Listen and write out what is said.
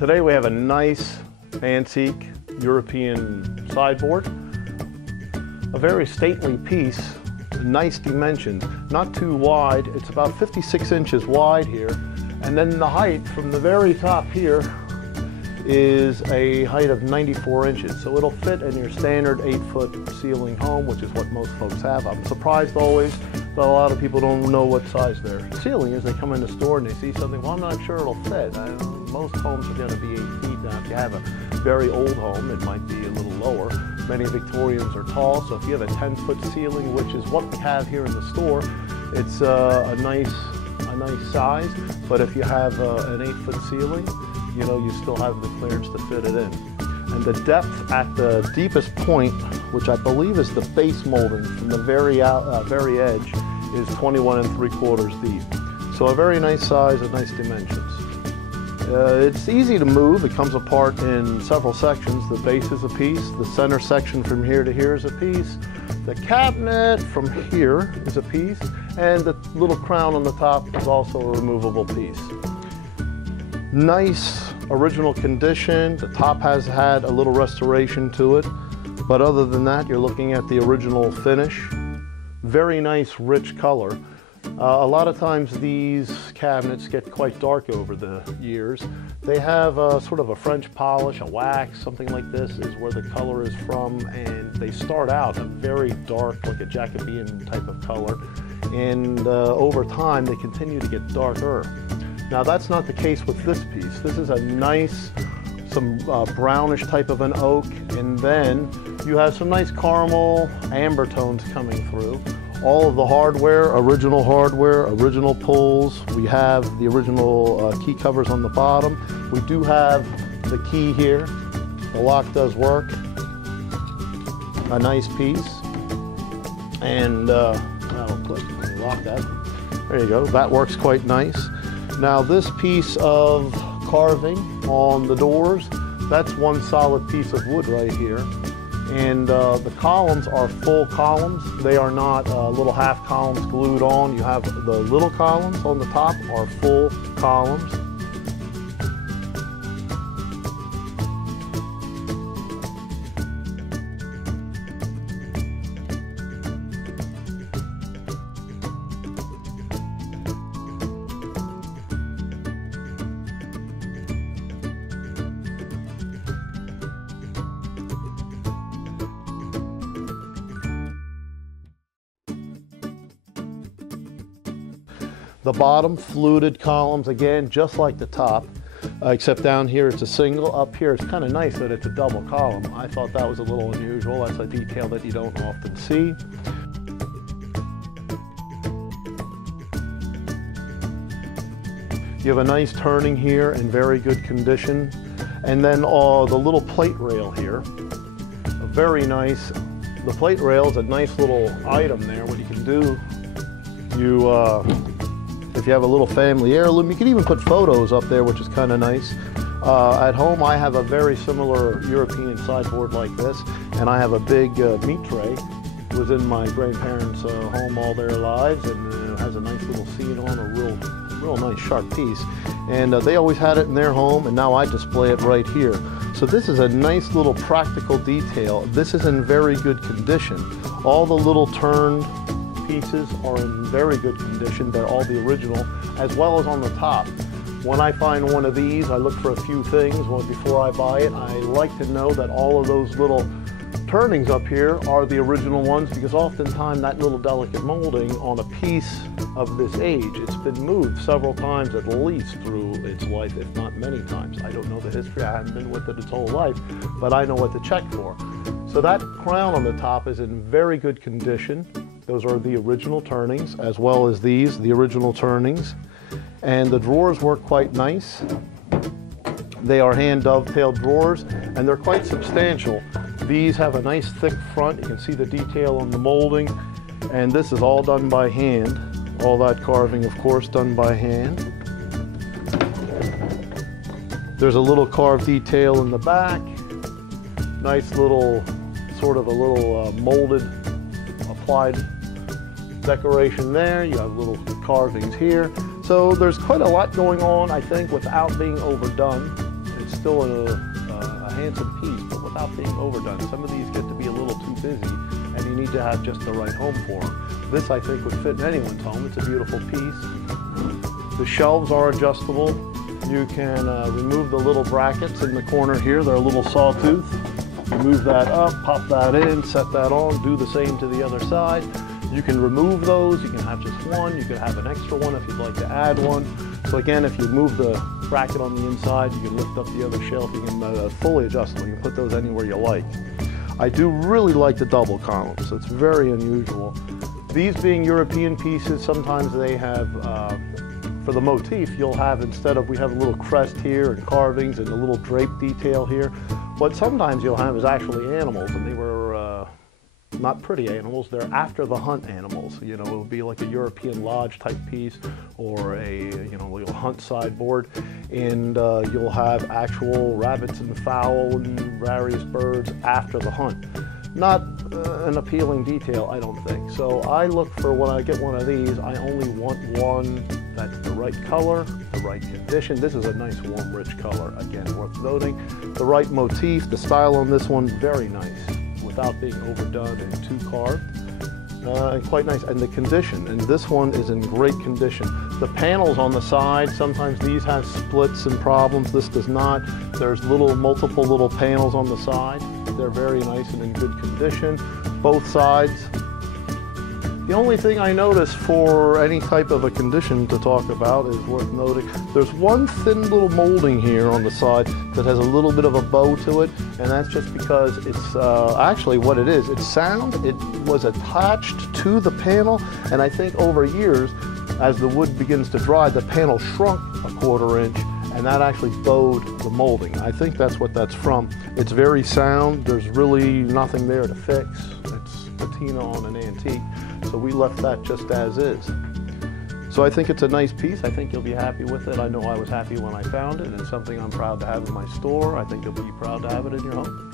Today we have a nice antique European sideboard. A very stately piece, nice dimensions, not too wide. It's about 56 inches wide here. And then the height from the very top here is a height of 94 inches. So it'll fit in your standard 8-foot ceiling home, which is what most folks have. I'm surprised always that a lot of people don't know what size their ceiling is. They come in the store and they see something, well, I'm not sure it'll fit. Most homes are going to be 8 feet. Now, if you have a very old home, it might be a little lower. Many Victorians are tall, so if you have a 10-foot ceiling, which is what we have here in the store, it's a nice size. But if you have an 8-foot ceiling, you know, you still have the clearance to fit it in. And the depth at the deepest point, which I believe is the base molding from the very edge, is 21 3/4 deep. So a very nice size and nice dimensions. It's easy to move. It comes apart in several sections. The base is a piece, the center section from here to here is a piece, the cabinet from here is a piece, and the little crown on the top is also a removable piece. Nice original condition. The top has had a little restoration to it, but other than that, you're looking at the original finish. Very nice, rich color. A lot of times these cabinets get quite dark over the years. They have sort of a French polish, a wax, something like this is where the color is from, and they start out a very dark, like a Jacobean type of color, and over time they continue to get darker. Now that's not the case with this piece. This is a nice, some brownish type of an oak, and then you have some nice caramel, amber tones coming through. All of the hardware, original pulls. We have the original key covers on the bottom. We do have the key here. The lock does work. A nice piece. And that'll click when you lock that. There you go, that works quite nice. Now this piece of carving on the doors, that's one solid piece of wood right here. And the columns are full columns. They are not little half columns glued on. You have the little columns on the top are full columns. The bottom fluted columns, again, just like the top, except down here it's a single. Up here it's kind of nice that it's a double column. I thought that was a little unusual. That's a detail that you don't often see. You have a nice turning here in very good condition. And then the little plate rail here, very nice. The plate rail is a nice little item there. What you can do, if you have a little family heirloom, you can even put photos up there, which is kind of nice. At home, I have a very similar European sideboard like this, and I have a big meat tray. It was in my grandparents' home all their lives, and it has a nice little scene on, a real nice sharp piece. And they always had it in their home, and now I display it right here. So this is a nice little practical detail. This is in very good condition. All the little turned pieces are in very good condition. They're all the original, as well as on the top. When I find one of these, I look for a few things. Well, before I buy it, I like to know that all of those little turnings up here are the original ones, because oftentimes that little delicate molding on a piece of this age, it's been moved several times at least through its life, if not many times. I don't know the history, I haven't been with it its whole life, but I know what to check for. So that crown on the top is in very good condition. Those are the original turnings, as well as these, the original turnings. And the drawers work quite nice. They are hand dovetailed drawers, and they're quite substantial. These have a nice thick front. You can see the detail on the molding, and this is all done by hand. All that carving, of course, done by hand. There's a little carved detail in the back. Nice little, sort of a little molded, applied decoration there. You have little carvings here. So there's quite a lot going on, I think, without being overdone. it's still a handsome piece, but without being overdone. Some of these get to be a little too busy, and you need to have just the right home for them. This, I think, would fit in anyone's home. It's a beautiful piece. The shelves are adjustable. You can remove the little brackets in the corner here. They're a little sawtooth. You move that up, pop that in, set that on, do the same to the other side. You can remove those. You can have just one. You can have an extra one if you'd like to add one. So again, if you move the bracket on the inside, you can lift up the other shelf. You can fully adjustable. You can put those anywhere you like. I do really like the double columns. It's very unusual. These being European pieces, sometimes they have, for the motif, you'll have, instead of, we have a little crest here and carvings and a little drape detail here. What sometimes you'll have is actually animals, and they were not pretty animals, they're after the hunt animals. You know, it would be like a European lodge type piece or a, you know, little hunt sideboard, and you'll have actual rabbits and fowl and various birds after the hunt. Not an appealing detail, I don't think. So I look for, when I get one of these, I only want one that's the right color, the right condition. This is a nice warm rich color, again worth noting. The right motif, the style on this one, very nice, without being overdone and too carved. And quite nice, and the condition, and this one is in great condition. The panels on the side, sometimes these have splits and problems, this does not. There's multiple little panels on the side. They're very nice and in good condition, both sides. The only thing I notice for any type of a condition to talk about is worth noting. There's one thin little molding here on the side that has a little bit of a bow to it, and that's just because it's actually what it is. It's sound. It was attached to the panel, and I think over years, as the wood begins to dry, the panel shrunk a 1/4 inch, and that actually bowed the molding. I think that's what that's from. It's very sound. There's really nothing there to fix. It's patina on an antique. So we left that just as is. So I think it's a nice piece. I think you'll be happy with it. I know I was happy when I found it, and it's something I'm proud to have in my store. I think you'll be proud to have it in your home.